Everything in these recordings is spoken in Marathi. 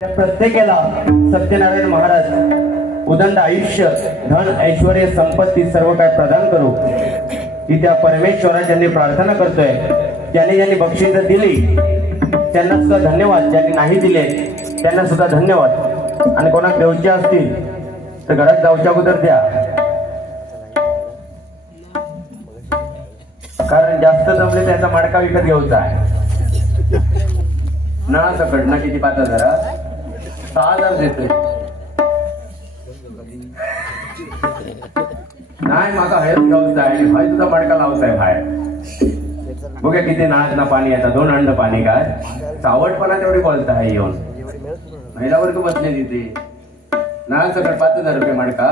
प्रत्येकाला सत्यनारायण महाराज उदंड आयुष्य धन ऐश्वर्य संपत्ती सर्व काय प्रदान करू ही त्या परमेश्वराच्यांनी प्रार्थना करतोय। ज्यांनी ज्यांनी बक्षीस दिली त्यांना सुद्धा धन्यवाद, ज्यांनी नाही दिले त्यांना सुद्धा धन्यवाद। आणि कोणाक देऊचे असतील तर घरात जाऊच्या अगोदर द्या, कारण जास्त जमले त्याचा मडका विकत घेऊचा आहे ना। सकट ना किती पाहता जरा 6,000 देतोय नाही माका हळद घेऊचा आहे, भाई तुझा मडका लावताय बाहेर। बघा किती नाच ना पाणी येतात, 2 अंड पाणी काय चावटपणा तेवढी बोलता आहे येऊन महिला वर्ग बसले तिथे ना। सकट 5,000 रुपये मडका।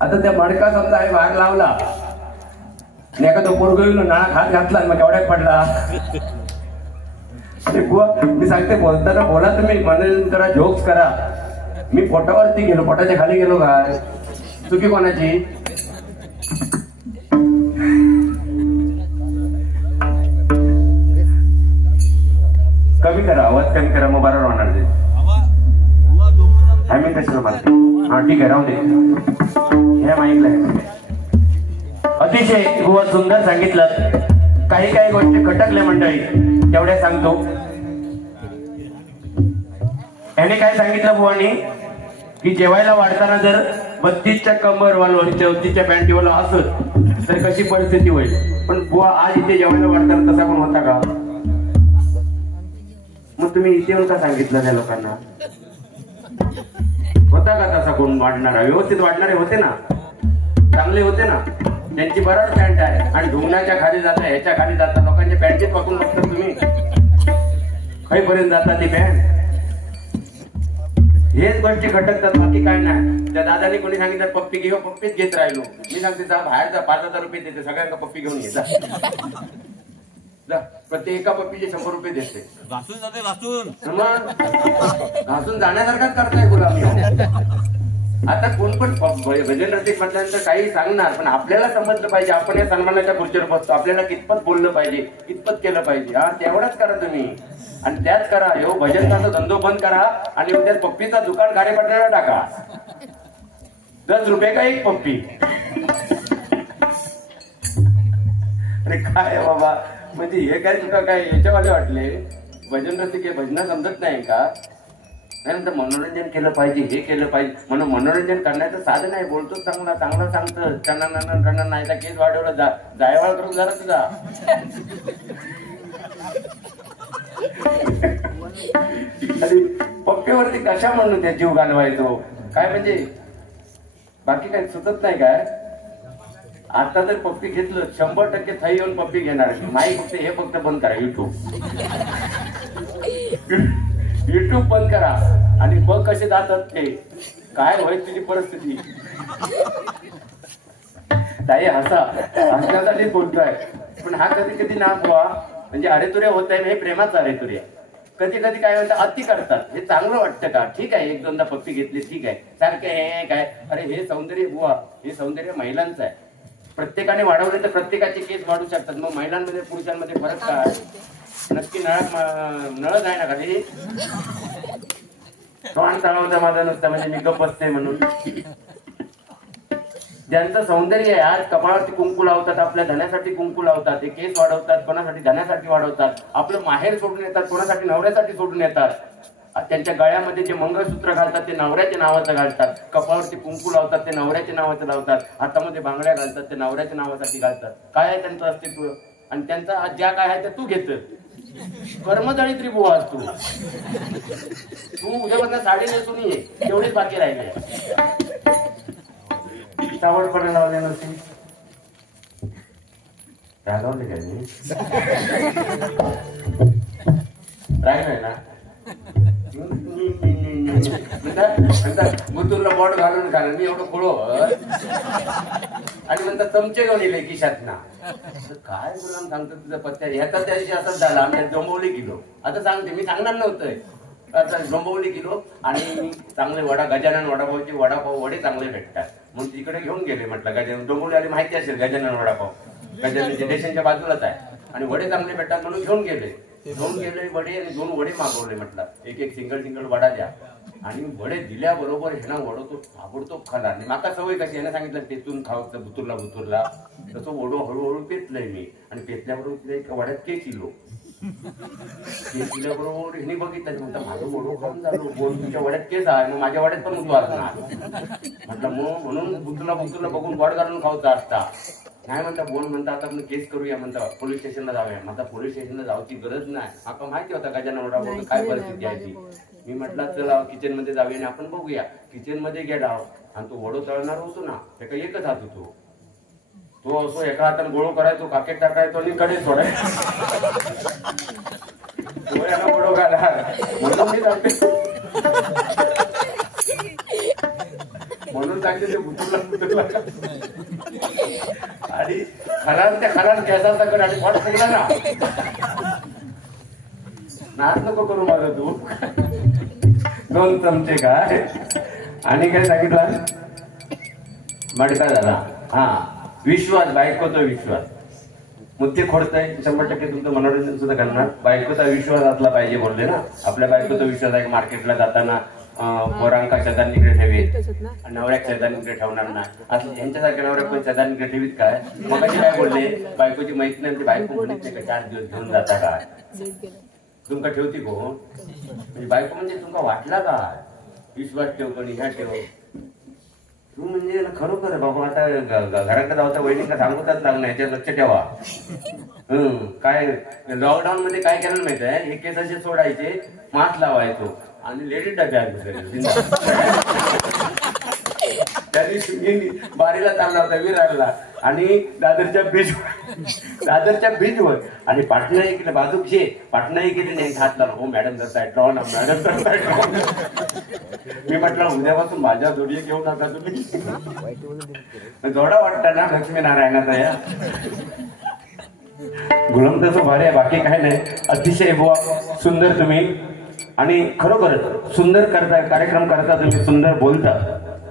आता त्या मडका समजा आहे भाग लावला आणि एखादा पोरग नाळा हात घातला मग केवढ्यात पडला। मी सांगते बोलताना बोला तुम्ही, मनोरंजन करा, जोक्स करा। मी पोटावरती गेलो, पोटाच्या खाली गेलो काय चुकी कोणाची? कमी करा आवाज, कमी करा मग बरोबर होणार ते। आम्ही कशाला मारते? हा ठीक आहे राहू दे, हे माहितलं आहे। अतिशय बुवा सुंदर सांगितलं। काही काही गोष्टी खटकल्या मंडळी तेवढ्या सांगतो। याने काय सांगितलं बुवानी की जेवायला वाढताना जर 32च्या कमरवाला 34च्या पॅन्टीवाला असत तर कशी परिस्थिती होईल। पण बुवा आज इथे जेवायला वाढताना तसा पण होता का? मग तुम्ही इथे येऊन का सांगितलं त्या लोकांना? होता का तसा कोण वाढणारा? व्यवस्थित वाढणारे होते ना, चांगले होते ना, त्यांची बरोबर पॅन्ट आहे आणि ढुंगणाच्या खाली जाता ह्याच्या खाली जाता लोकांच्या पॅन्टीत पकडून बघता तुम्ही काहीपर्यंत जाता ती पॅन्ट। हेच गोष्टी खटकतात, बाकी काय नाही। त्या दादाने कोणी सांगितलं पप्पी घेऊ, पप्पीच घेत राहिलो। मी सांगते जा बाहेर जा, 5,000 रुपये देते सगळ्यांना पप्पी घेऊन ये जा। प्रत्येक एका पप्पीचे 100 रुपये देते। घासून जाते, घासून जाण्यासारखाच करताय गुलामी। आता कोण पण भजन रसिक म्हटल्यानंतर काही सांगणार, पण आपल्याला समजलं पाहिजे आपण या सन्मानाच्या खुर्चीवर बसतो, आपल्याला कितपत बोललं पाहिजे, कितपत केलं पाहिजे। हा तेवढंच करा तुम्ही आणि त्याच करा। हो भजनचा धंदो बंद करा आणि उद्या पप्पीचा दुकान गाडेपट्ट्याला टाका। 10 रुपये का एक पप्पी। अरे काय बाबा, म्हणजे हे काय तुका काय याच्यावाले वाटले भजन रसिक? भजना समजत नाही का? त्यानंतर मनोरंजन केलं पाहिजे, हे केलं पाहिजे म्हणून मनोरंजन करण्याचं साधन आहे। बोलतो चांगला चांगला सांगतं टणा नाही तर केस वाढवलं जायवाळ करून जरा तुझा आणि पप्पीवरती कशा म्हणून त्या जीव घालवायचो काय? म्हणजे बाकी काही सुचत नाही काय? आता जर पप्पी घेतलं 100% थाई येऊन पप्पी घेणार नाही। फक्त हे फक्त बंद करा, युट्यूब बंद करा आणि बघ कसे जातात ते, काय होईल तुझी परिस्थिती। ताई हसण्यासाठी बोलतोय, पण हा कधी कधी ना बुवा म्हणजे अरेतुऱ्या होत आहे, हे प्रेमाचा अरेतुऱ्या। कधी कधी काय म्हणतात अति करतात, हे चांगलं वाटतं का? ठीक आहे 1-2दा पप्पी घेतली ठीक आहे, सारखे हे काय? अरे हे सौंदर्य बुवा, हे सौंदर्य महिलांचं आहे। प्रत्येकाने वाढवले तर प्रत्येकाचे केस वाढू शकतात, मग महिलांमध्ये पुरुषांमध्ये फरक काय? नक्की नळ जाय ना खाली तोंड चालवता माझा नुसता म्हणजे मी गप्प बसते म्हणून। ज्यांचं सौंदर्य आहे आज कपाळावरती कुंकू लावतात, आपल्या धन्यासाठी कुंकू लावतात, ते केस वाढवतात, कोणासाठी धन्यासाठी वाढवतात, आपलं माहेर सोडून येतात, कोणासाठी नवऱ्यासाठी सोडून येतात। त्यांच्या गळ्यामध्ये जे मंगळसूत्र घालतात ते नवऱ्याच्या नावाचं घालतात, कपाळावरती कुंकू लावतात ते नवऱ्याच्या नावाचं लावतात, हातामध्ये बांगड्या घालतात ते नवऱ्याच्या नावासाठी घालतात। काय आहे त्यांचं अस्तित्व? आणि त्यांचा आज ज्या काय आहे ते तू घेत कर्मदळित्री बुवा असतो तू। उद्यापासून साडी नेसून ये, तेवढीच बाकी राहिले। सावडपणे लावले नसते रागवले काय मी रागलोय ना? गुतूरला बोट घालून घालून मी एवढं खोळो आणि म्हणतात चमचे घेऊन येले खिशात ना। काय बोला सांगतो तुझा पत्त्या ह्याचा त्या दिवशी असंच झाला। आम्ही डोंबिवली गेलो, आता सांगते मी सांगणार नव्हतं, आता डोंबिवली गेलो आणि चांगले वडा गजानन वडापावचे वडे चांगले भेटतात म्हणून तिकडे घेऊन गेले। म्हटलं गजानन डोंबिवली आली माहिती असेल, गजानन वडापाव गजानन स्टेशनच्या बाजूलाच आहे आणि वडे चांगले भेटतात म्हणून घेऊन गेले। घेऊन गेले वडे आणि 2 वडे मागवले. म्हटलं एक सिंगल वडा द्या. आणि वडे दिल्याबरोबर ह्यानं वडो तो ताबडतोब खाला. आणि माका सवय कशी ह्यानं सांगितलं पेचून खावचं बुतुरला तसं वडो हळूहळू पेचलंय मी. आणि पेचल्याबरोबर तिला एक वड्यात केक इलो. केक दिल्याबरोबर हिने बघितलं म्हणता माझं वडो खाऊन झालो. बोल तुमच्या वड्यात केस आहे मग माझ्या वड्यात पण उतू असणार म्हटलं. मग म्हणून बुतुरला बघून वड घालून खावचा असता. नाही म्हणता बोल म्हणता आता आपण केस करूया म्हणता पोलीस स्टेशनला जाऊया. माझा पोलीस स्टेशनला जाऊची गरज नाही. आता माहिती होता गजानन वडा काय परिस्थिती आहे ती. मी म्हटलं चला किचन मध्ये जाऊया आणि आपण बघूया. किचन मध्ये गेला आणि तो वडो तळणार होतो ना त्याचा एकच हात होतो. तो असो एका हाताने गोळो करायचो काकेत टाकायचो आणि कडे सोडायचो. वडो घाला म्हणून सांगते ते बुतुरला आणि खरान गॅसाचा कर आणि पोट फुगला ना. नाच नको करू माझं तू. 2 चमचे काय आणि काय सांगितलं मडका झाला. हा विश्वास बायकोचा विश्वास मुद्दे खोडताय 100% तुमचं मनोरंजन सुद्धा करणार. बायकोचा विश्वास असला पाहिजे बोलले ना. आपल्या बायकोचा विश्वास आहे मार्केटला जाताना पोरांका शेजारणीकडे ठेवीत नवऱ्याक शेजारणीकडे ठेवणार नाही. असं त्यांच्यासारख्या नवऱ्या पण शेजारणीकडे ठेवीत काय. मग काय बोलले बायकोची मैत्रीण आणि बायको बोलते का 4 दिवस घेऊन जाता काय तुमका ठेवती को म्हणजे बायको म्हणजे तुमका वाटला का विश्वास ठेव कोणी ह्या ठेव तू म्हणजे खरोखर आहे बाबा. आता घराकडे जाऊचा वहिनींना सांगूच लागणार ह्याच्यात लक्ष ठेवा. काय लॉकडाऊन मध्ये काय केलं माहित आहे हे केस असे सोडायचे मास्क लावायचो आणि लेडीज डब्यात त्या दिवशी मी बारीला चालला होता विरारला आणि दादरच्या बीचवर आणि पाटणाही केलं बाजूचे पाटणाही केली नाही हात लावला. हो मॅडम जर ड्रॉ ना मॅडम मी म्हटलं उद्यापासून माझ्या जोडी घेऊन नका तुम्ही. जोडा वाटता ना लक्ष्मीनारायणाचा या गुलाम तसं भारी आहे बाकी काय नाही. अतिशय बुवा सुंदर तुम्ही आणि खरोखर सुंदर करता कार्यक्रम करता तुम्ही सुंदर बोलता.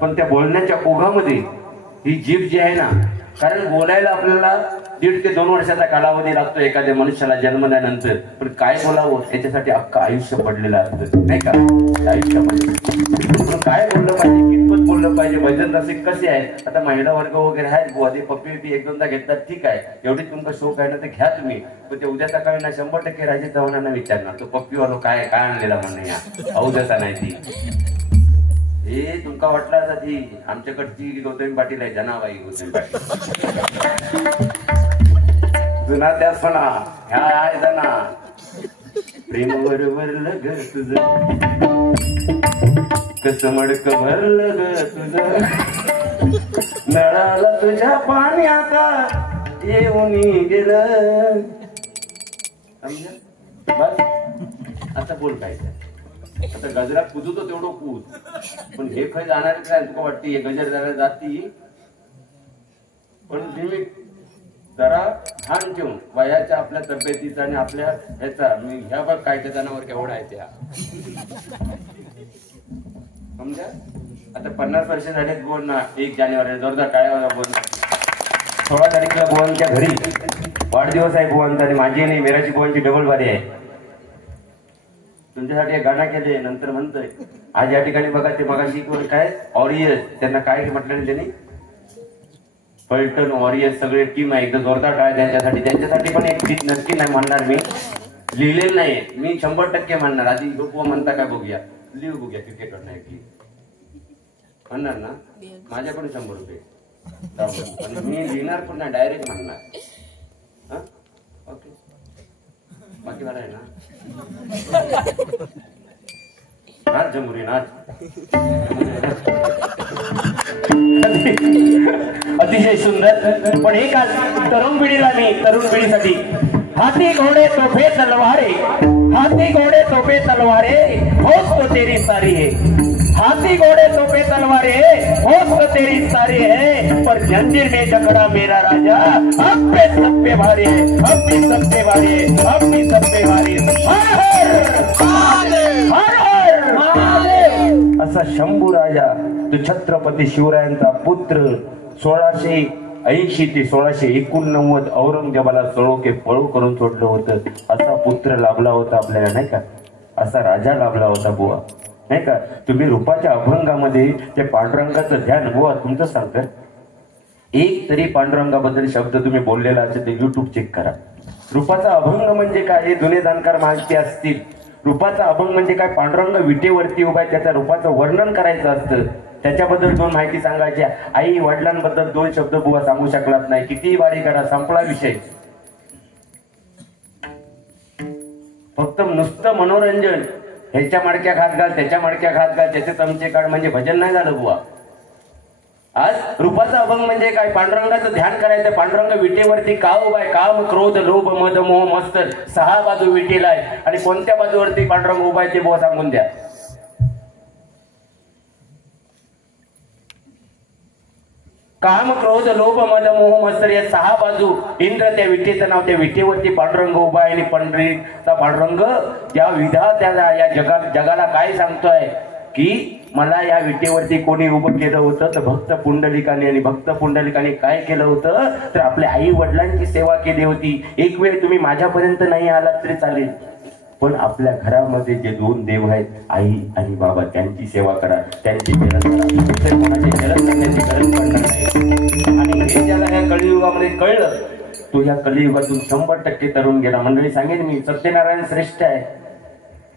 पण त्या बोलण्याच्या ओघामध्ये ही जीभ जी आहे ना कारण बोलायला आपल्याला 1.5 ते 2 वर्षाचा कालावधी लागतो एखाद्या मनुष्याला जन्मल्यानंतर. पण काय बोलावं त्याच्यासाठी अख्खं आयुष्य पडलेलं असतं नाही का. आयुष्यामध्ये काय बोललं पाहिजे कितपत बोललं पाहिजे. भजन रसिक कसे आहेत आता महिला वर्ग वगैरे आहेत बुवा ते पप्पी 1-2दा घेतात ठीक आहे. एवढी तुमचा शोक आहे ना ते घ्या तुम्ही. पण ते उद्या सकाळी ना 100% राजे चव्हाणांना विचारणार तो पप्पीवालो काय आणलेला म्हणून या औद्याचा नाही ती. हे तुमका वाटला आता ती आमच्याकडची गौतमी पाटील आहे जनाबाई गौतमी पाटील जुना त्या सोना ह्या आहे जना प्रेमावर भरलं ग तुझं कसं मडक भरलं ग तुझं नळाला तुझ्या पाण्याचा येऊन गेलं. बस आता बोल काय आता गजरा कुदतो तेवढं कूद पण हे खय जाणार काय तुका वाटते हे गजर जरा जाती. पण तुम्ही जरा ध्यान ठेवून वयाच्या आपल्या तब्येतीचा आणि आपल्या ह्याचा मी ह्या बघ काय त्या जनावर केवढा आहे त्या समजा. आता 50 वर्ष झालेत बोल ना. 1 जानेवारी जोरदार टाळ्या बोल. 16 तारीखला बुवांच्या घरी वाढदिवस आहे बुवांचा आणि माझी नाही मेराची बुवांची डबल बारी आहे. तुमच्यासाठी एक गाणं केले नंतर म्हणतोय आज या ठिकाणी बघा ते मगाशी काय ऑरियस त्यांना काय म्हटलं त्यांनी फलटण ऑरियस सगळे टीम आहे एकदम जोरदार टाळ त्यांच्यासाठी पण एक गीत नक्की नाही म्हणणार मी लिहिलेलं नाही मी 100% म्हणणार. आधी लोक म्हणता काय बघूया लिहू बघूया क्रिकेटवर नाही की म्हणणार ना माझ्याकडे 100 रुपये मी लिहिणार पण नाही डायरेक्ट म्हणणार. ओके बाकी बरं आहे ना नाच जमुरी नाच. अतिशय सुंदर पण एक आज तरुण पिढीसाठी हाथी घोड़े तोफे तलवारे हाथी घोड़े तोफे तलवारे होश तो तेरी सारी है. हाथी घोड़े तोफे तलवारे होश तो तेरी सारी है पर जंजीर में जकड़ा मेरा राजा अब पे सब पे भारी है अब भी सब पे भारी है अब भी सब पे भारी है. हर हर महादेव असा शंभू राजा तो छत्रपती शिवरायांचा पुत्र 1600 80 ते 1689 औरंगजेबाला सळो के पळो करून सोडलं होतं. असा पुत्र लाभला होता आपल्याला, नाही का? असा राजा लाभला होता बुवा, नाही का? तुम्ही रूपाच्या अभंगामध्ये त्या पांडुरंगाचं ध्यान बुवा तुमचं सांगतं. एक तरी पांडुरंगाबद्दल शब्द तुम्ही बोललेला असेल तर युट्यूब चेक करा. रूपाचा अभंग म्हणजे काय हे जुने जाणकार माहिती असतील. रूपाचा अभंग म्हणजे काय? पांडुरंग विटेवरती उभा आहे, त्याच्या रूपाचं वर्णन करायचं असतं, त्याच्याबद्दल 2 माहिती सांगायच्या. आई वडिलांबद्दल 2 शब्द बुवा सांगू शकलात नाही, कितीही वाडी करा, संपला विषय. फक्त नुसतं मनोरंजन, ह्याच्या मडक्या खात घाल, त्याच्या मडक्या खात घाल, त्याचे चमचे काढ म्हणजे भजन नाही झालं बुवा. आज रूपाचा अभंग म्हणजे काय? पांडुरंगाचं ध्यान करायचं. पांडुरंग विटेवरती का उभा आहे? काम, क्रोध, लोभ, मद, मोह, मत्सर 6 बाजू विटेला आहे. आणि कोणत्या बाजूवरती पांडुरंग उभा आहे ते बुवा सांगून द्या. काम, क्रोध, लोभ, मद, मोह, मत्सर या 6 बाजू. इंद्र त्या विटेचं नाव, त्या विटेवरती पांडुरंग उभा आहे. आणि पंढरीचा पांडुरंग त्या विधात्याला, या जगाला काय सांगतोय की मला या विटेवरती कोणी उभं केलं होतं तर भक्त पुंडलिकाने. आणि भक्त पुंडलिकाने काय केलं होतं तर आपल्या आई वडिलांची सेवा केली होती. एक वेळ तुम्ही माझ्यापर्यंत नाही आलात तरी चालेल, पण आपल्या घरामध्ये जे 2 देव आहेत, आई आणि बाबा, त्यांची सेवा करा, त्यांची जलन करा. कोणाची जलन करण्याची गरज पडणार नाही. आणि हे ज्याला या कलियुगामध्ये कळलं तो या कलियुगातून 100% तरुण गेला. मंडळी सांगेन मी, सत्यनारायण श्रेष्ठ आहे,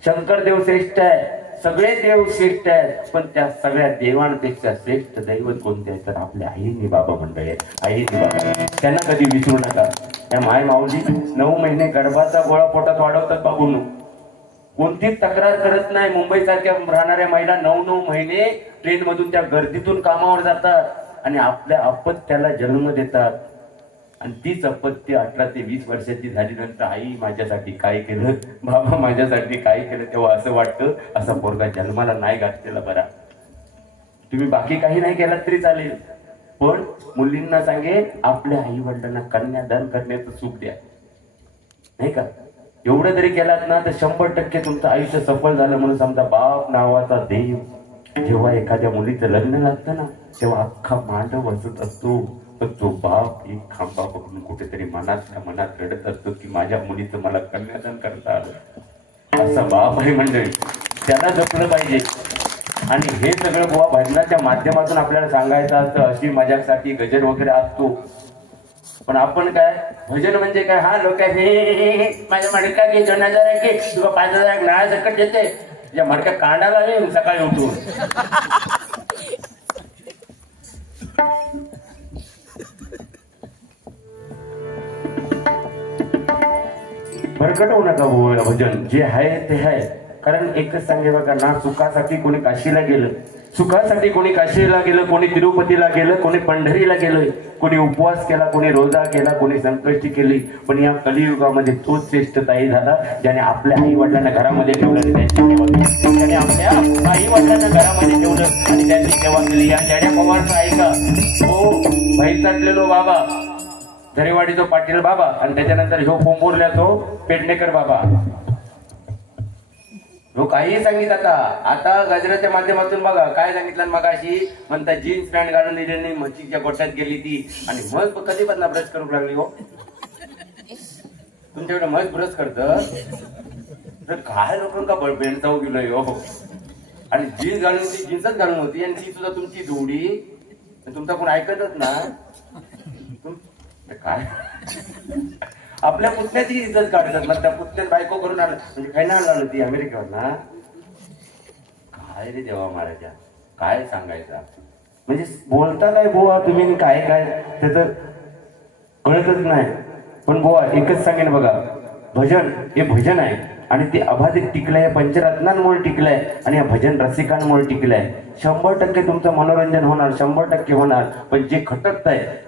शंकरदेव श्रेष्ठ आहे, सगळे देव श्रेष्ठ आहेत, पण त्या सगळ्या देवांपेक्षा श्रेष्ठ दैवत कोणते आहे तर आपल्या आईनी बाबा मंडळी, आईनी बाबा. त्यांना कधी विसरू नका. त्या माय माऊली 9 महिने गर्भाचा गोळा पोटात वाढवतात बाबूंनो, कोणतीच तक्रार करत नाही. मुंबई सारख्या राहणाऱ्या महिला 9 महिने ट्रेन मधून त्या गर्दीतून कामावर जातात आणि आपल्या अपत्याला जन्म देतात. आणि तीच अपत्य 18 ते 20 वर्षाची झाल्यानंतर आई माझ्यासाठी काय केलं, बाबा माझ्यासाठी काय केलं, तेव्हा असं वाटतं असा पोरगा जन्माला नाही घातलेला बरा. तुम्ही बाकी काही नाही केलात तरी चालेल, पण मुलींना सांगेल आपल्या आई वडिलांना कन्यादान करण्याचं सुख द्या, नाही का? एवढं जरी केलात ना तर 100% तुमचं आयुष्य सफल झालं म्हणून समजा. बाप नावाचा देव जेव्हा एखाद्या मुलीचं लग्न लागतं ना तेव्हा अख्खा मांडव बसत असतो, पण तो बाप एक खांबा पकडून कुठेतरी मनात रडत असतो की माझ्या मुलीचं मला कन्यादान करता आलं. असा बाप आहे मंडळी, त्याला जपलं पाहिजे. आणि हे सगळं बुवा भजनाच्या माध्यमातून आपल्याला सांगायचं असतं. अशी मजाकसाठी गजर वगैरे असतो, पण आपण काय भजन म्हणजे काय? हा लोक माझ्या मडका घे 2,000 घे, तुला 5,000 नाळा सकट देते, या मडक्या कांडाला येईल सकाळी उठून. भरकट होऊ नका भजन, जे आहे ते आहे. कारण एकच सांगे बघा ना, सुखासाठी कोणी काशीला गेलं, सुखासाठी कोणी काशीला गेलं, कोणी तिरुपतीला गेलं, कोणी पंढरीला गेलं, कोणी उपवास केला, कोणी रोजा केला, कोणी संकष्टी केली, पण या कलियुगामध्ये तोच श्रेष्ठ ताई झाला ज्याने आपल्या आई वडिलांना घरामध्ये ठेवलं, त्यांची सेवा केली. त्याने आपल्या आई वडिलांना घरामध्ये ठेवलं आणि त्यांची सेवा केली. या जड्या पवारचं ऐका, हो भैसातलेलो बाबा, झरेवाडीचो पाटील बाबा, आणि त्याच्यानंतर ह्यो पोंबुर्ल्याचो पेडणेकर बाबा. हो काही सांगित आता गजराच्या माध्यमातून बघा काय सांगितलं. मग अशी म्हणता जीन्स पॅन्ट घालून दिली, मच्छीच्या गोठ्यात गेली ती, आणि मग कधी पण ब्रश करू लागली. हो तुमच्याकडे मग ब्रश करत काय लोकांका बेल्ट जाऊ गेलोय हो. आणि जीन्स घालून ती जीन्सच घालून होती, आणि ती सुद्धा तुमची जोडी, तुमचा कोण ऐकतच ना काय. आपल्या पुतण्याची इज्जत काढतात ना, त्या पुतण्यात बायको करून आलं म्हणजे काही नाही आलं ती अमेरिकेवर ना. काय रे देवा महाराजा, काय सांगायचं म्हणजे बोलता काय बोवा तुम्ही, काय काय त्याच कळतच नाही. पण बोवा एकच सांगेन बघा, भजन हे भजन आहे आणि ते अबाधित टिकलंय, पंचरत्नांमुळे टिकलंय आणि या भजन रसिकांमुळे टिकलंय. 100% तुमचं मनोरंजन होणार, 100% होणार. पण जे खटकत आहे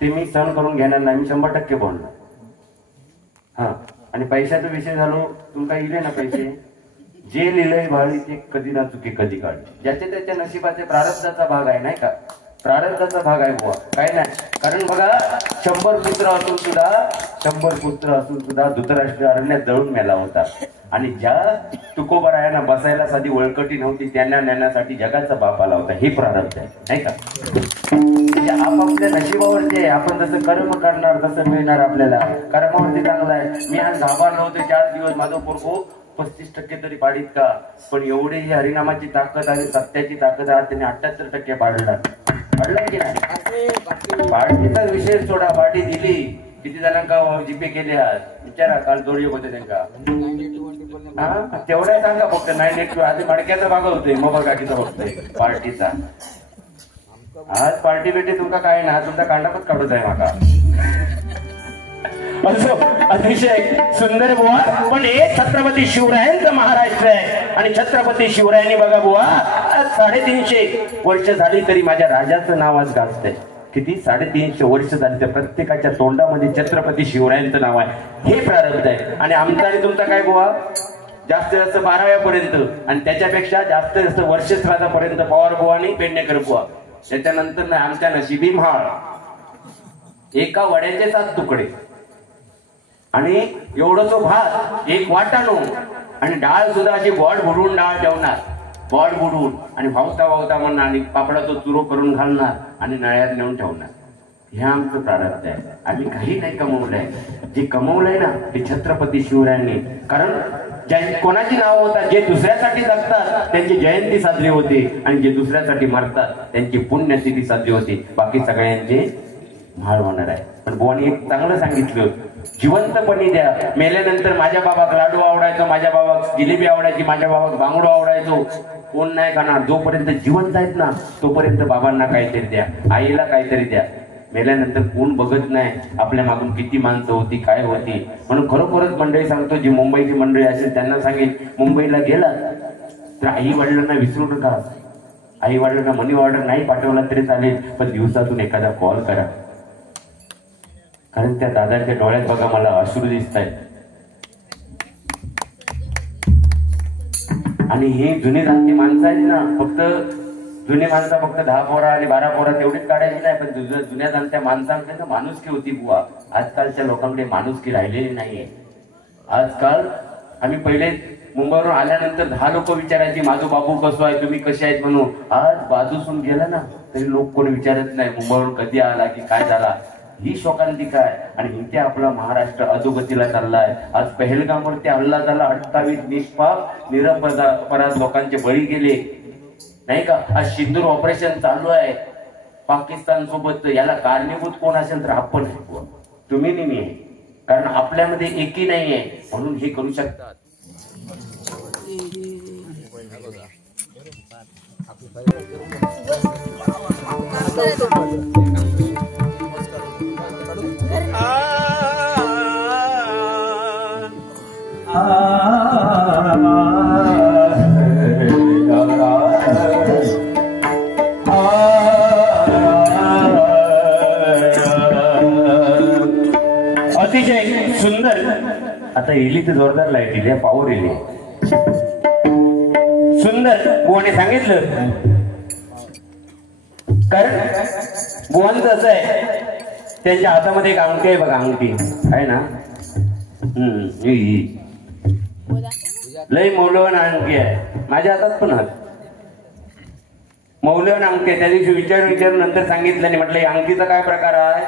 ते मी सहन करून घेणार नाही, मी 100% बोलणार. हा, आणि पैशाचा विषय झालो, तुमका इले ना पैसे, जे लिहिलंय भाळी ते कधी ना चुकी कधी काढ. ज्याच्या त्याच्या नशिबाचे प्रारब्धाचा भाग आहे, नाही का? प्रारब्धाचा भाग आहे बुवा, काय नाही. कारण बघा 100 पुत्र असून सुद्धा धृतराष्ट्र अरण्यात जळून मेला होता. आणि ज्या तुकोबरायांना बसायला साधी वळकटी नव्हती त्यांना नेण्यासाठी जगाचा बाप आला होता. हे प्रारब्ध आहे, नाही का? आपापल्या नशिबावरती आहे. आपण जसं कर्म करणार तसं मिळणार आपल्याला. कर्मावरती चांगला आहे. मी आज घाबरलो होतो 4 दिवस माझं पोरगो 35% तरी पाडीत का, पण एवढी ही हरिनामाची ताकद आणि सत्याची ताकद आहे, त्याने 78% पाडला. पाडला की नाही? पार्टीचा विषय सोडा, पार्टी दिली. किती जणांका जीपे केले आज विचारा. काल जोडी होते त्यांना. हा तेवढ्या सांगा फक्त 982. आधी मडक्याचा भाग होतोय मग गाठीचा बघतोय पार्टीचा. आज पार्टी भेटे तुमका काय ना, तुमचा कांडापच काढूच आहे माका. असो, अतिशय सुंदर बुवा. पण हे छत्रपती शिवरायांचं महाराष्ट्र आहे आणि छत्रपती शिवरायांनी बघा बुवा 350 वर्ष झाली तरी माझ्या राजाचं नाव आज गाजतंय. किती 350 वर्ष झाली तर प्रत्येकाच्या तोंडामध्ये छत्रपती शिवरायांचं नाव आहे. हे प्रारब्ध आहे. आणि आमचा आणि तुमचा काय बुवा जास्तीत जास्त 12व्या पर्यंत आणि त्याच्यापेक्षा जास्तीत जास्त वर्ष श्राद्धापर्यंत पवार बुवा आणि पेडणेकर बुवा. त्याच्यानंतर नाही आमच्या नशिबी म्हाळ. एका वड्याचे 7 तुकडे आणि एवढंच भात, एक वाटाणू आणि डाळ सुद्धा अशी बॉड बुडवून डाळ ठेवणार. बॉड बुडवून आणि वावता वावता म्हणणार आणि पापडाचा चुरो करून घालणार आणि नळ्यात नेऊन ठेवणार. हे आमचं प्रारब्ध आहे. आम्ही काही नाही कमवलंय. जे कमवलंय ना ते छत्रपती शिवरायांनी. कारण कोणाची नाव होतात, जे दुसऱ्यासाठी जगतात त्यांची जयंती साजरी होते आणि जे दुसऱ्यासाठी मरतात त्यांची पुण्यतिथी साजरी होते. बाकी सगळ्यांचे म्हाळ होणार आहे. पण बुवानी एक चांगलं सांगितलं, जिवंतपणी द्या. मेल्यानंतर माझ्या बाबाक लाडू आवडायचो, माझ्या बाबाक जिलेबी आवडायची, माझ्या बाबाक बांगडो आवडायचो, कोण नाही खाणार. जोपर्यंत जिवंत आहेत ना तोपर्यंत बाबांना काहीतरी द्या, आईला काहीतरी द्या. मेल्यानंतर कोण बघत नाही आपल्या मागून किती माणसं होती, काय होती. म्हणून खरोखरच मंडळी सांगतो, जी मुंबईची मंडळी असेल त्यांना सांगेन, मुंबईला गेला तर आई वडिलांना विसरू नका. आई वडिलांना मनी ऑर्डर नाही पाठवला तरी चालेल, पण दिवसातून एखादा कॉल करा. कारण त्या दादाच्या डोळ्यात बघा मला अश्रू दिसत आहेत. आणि ही जुनी जाणती माणसं आहेत ना, फक्त जुनी माणसं फक्त 10 पोरा आणि 12 पोरा तेवढीच काढायची नाही, पण जुन्या जाणत्या माणसांकडे ना माणुसकी होती बुवा. आजकालच्या लोकांकडे माणुसकी राहिलेली नाहीये. आजकाल आम्ही पहिले मुंबईवरून आल्यानंतर 10 लोक विचारायची माझं बाबू कसं आहे, तुम्ही कसे आहेत म्हणून. आज बाजूसून गेला ना तरी लोक कोणी विचारत नाही मुंबईवरून कधी आला की काय झाला. ही शोकांतिका आहे. आणि इथे आपला महाराष्ट्र अधोगतीला चाललाय. आज पहलगामवरती हल्ला झाला, 28 निष्पाप निरपराध लोकांचे बळी गेले नाही का. आज सिंदूर ऑपरेशन चालू आहे पाकिस्तान सोबत. याला कारणीभूत कोण असेल तर आपण आहे, तुम्ही नाही आहे. कारण आपल्यामध्ये एकी नाहीये म्हणून हे करू शकतात. अतिशय सुंदर. आता इली तर जोरदार लाईट इली, पॉवर इली सुंदर. बुवाने सांगितलं कारण बुवांचं असं आहे, त्यांच्या हातामध्ये एक अंगठी आहे बघा, अंगठी आहे ना. लय मौल्यवान अंगठी आहे. माझ्या हातात पण मौल्यवान अंगठी आहे. त्या दिवशी विचारून नंतर सांगितलं नाही. म्हटलं अंगठीचा काय प्रकार आहे.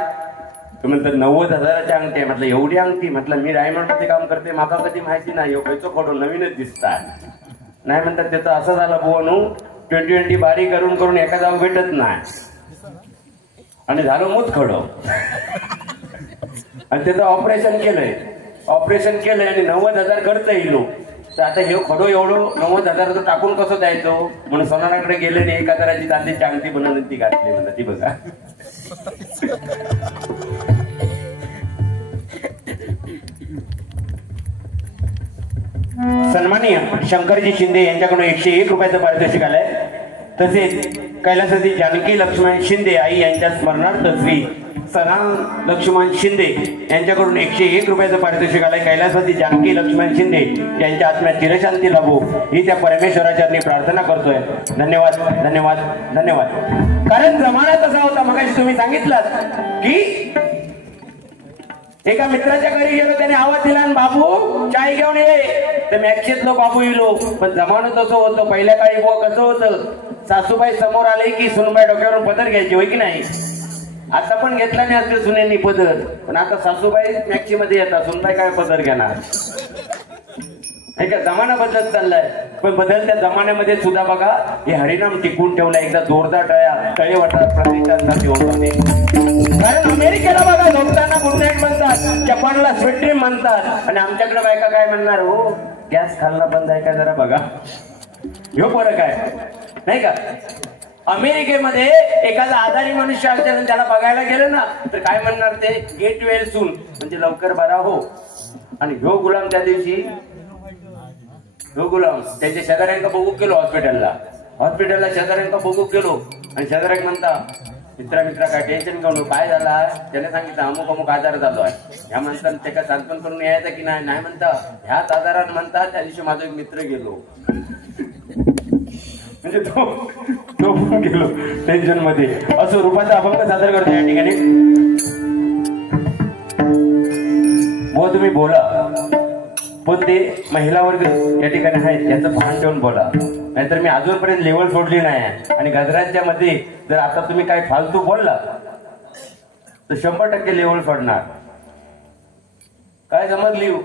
म्हणतात 90,000ची अंगठी आहे. म्हटलं एवढी अंगठी. म्हटलं मी डायमंड मध्ये काम करते, माका कधी माहिती नाही. पैसो खोडो नवीनच दिसतात नाही म्हणतात. त्याचं असं झालं बुवानू 2020 बारी करून करून एका जाऊ भेटत नाही आणि झालं मूत खडो. आणि त्याचं ऑपरेशन केलंय आणि 90,000 खर्च येईल. तर आता हे खडो एवढं 90,000 टाकून कसं द्यायचं म्हणून सोनाराकडे गेले आणि 1,000ची चांदीची अंगठी बनवून ती घातली. म्हणतात ती बघा. सन्माननीय शंकरजी शिंदे यांच्याकडून 101 रुपयाचं पारितोषिक आलंय. तसेच कैलासाची जानकी लक्ष्मण शिंदे आई यांच्या स्मरणार्थ श्री सना लक्ष्मण शिंदे यांच्याकडून 101 रुपयाचं पारितोषिक आलंय. कैलासाची जानकी लक्ष्मण शिंदे यांच्या आत्म्यात चिरशांती लाभो ही त्या परमेश्वराच्या मी प्रार्थना करतोय. धन्यवाद धन्यवाद धन्यवाद. कारण जमाना तसा होता, मगाशी तुम्ही सांगितलं की एका मित्राच्या घरी गेलो, त्याने आवाज दिला आणि बाबू चाय घेऊन ये. तर मॅक्सेतलो बाबू येलो. पण जमानं तसं होतं. पहिल्या काळी बुवा कसं होतं, सासूबाई समोर आले की सुनबाई डोक्यावरून पदर घ्यायची होय की नाही. आता पण घेतला नाही असते सुनेंनी पदर, पण आता सासूबाई मॅक्सी मध्ये येतात, सुनबाई काय पदर घेणार. का जमाना बदलत चाललाय, पण बदलत्या जमान्यामध्ये सुद्धा बघा हे हरिनाम टिकून ठेवला. एकदा जोरदार तळे वाटत प्रतिष्ठानसाठी होते. कारण अमेरिकेला बघा झोपताना गुड नाईट म्हणतात, जपानला स्वीट ड्रीम म्हणतात, आणि आमच्याकडे बायका काय म्हणणार, हो गॅस खाल्ला बंद आहे का जरा बघा. ह्यो फरक आहे नाही का. अमेरिकेमध्ये एखादा आजारी मनुष्य असेल त्याला बघायला गेलं ना तर काय म्हणणार ते, गेट वेल सून, म्हणजे लवकर बरा हो. आणि ह्यो गुलाम त्या दिवशी गुलाम त्यांच्या शेजाऱ्यांका बघू गेलो हॉस्पिटलला शेजाऱ्यांका बघू गेलो, आणि शेजाऱ्याक म्हणता, मित्रा काय टेन्शन घेऊन काय झाला. त्याने सांगितलं अमुक आजार झालो आहे. ह्या माणसानं त्याला सांत्वन करून यायचं की नाही म्हणता, ह्याच आजारानं म्हणता त्या दिवशी माझा एक मित्र गेलो. म्हणजे तो गेलो टेन्शन मध्ये. असं रूपाचा अभंग सादर करतो या ठिकाणी. व तुम्ही बोला, पण ते महिला वर्ग या ठिकाणी आहेत त्याचं भान ठेवून बोला, नाहीतर मी अजूनपर्यंत लेवल सोडली नाही. आणि गजरांच्या मध्ये जर आता तुम्ही काय फालतू बोलला तर 100% लेवल सोडणार. काय समज, लिव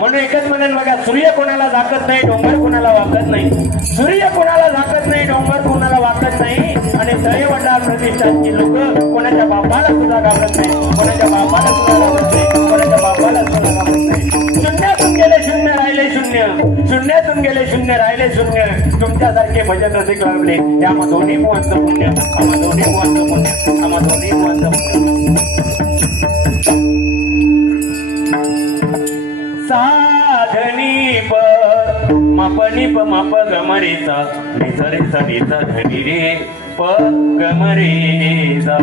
म्हणून एकच म्हणून बघा, सूर्य कोणाला झाकत नाही, डोंगर कोणाला वाकत नाही. सूर्य कोणाला झाकत नाही, डोंगर कोणाला वाकत नाही. आणि तळेवटा प्रतिष्ठानची लोक कोणाच्या बापाला सुद्धा घाबरत नाही, कोणाच्या बापाला सुद्धा घाबरत नाही, कोणाच्या बापाला सुद्धा घाबरत नाही. शून्यातून गेले शून्य राहिले शून्य, शून्यातून गेले शून्य राहिले शून्य. तुमच्यासारखे भजन रसिक लागले, हे आम्हा दोन्ही मुलांचं पुण्य, आम्हा दोन्ही मुलांचं पुण्य, आम्हा दोन्ही मुलांचं पुण्य. साधनी प मापनी प माप गमरेचा निसरे सरीचा धनी रे प गमरेचा.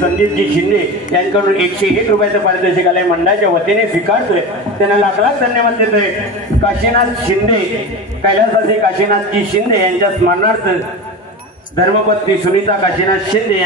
संदीपजी शिंदे यांच्याकडून 101 रुपयाचं पारितोषिकालय मंडळाच्या वतीने स्वीकारतोय. त्यांना लाख लाख धन्यवाद देतोय. काशीनाथ शिंदे, कैलासवासी काशीनाथजी शिंदे यांच्या स्मरणार्थ धर्मपत्नी सुनीता काशीनाथ शिंदे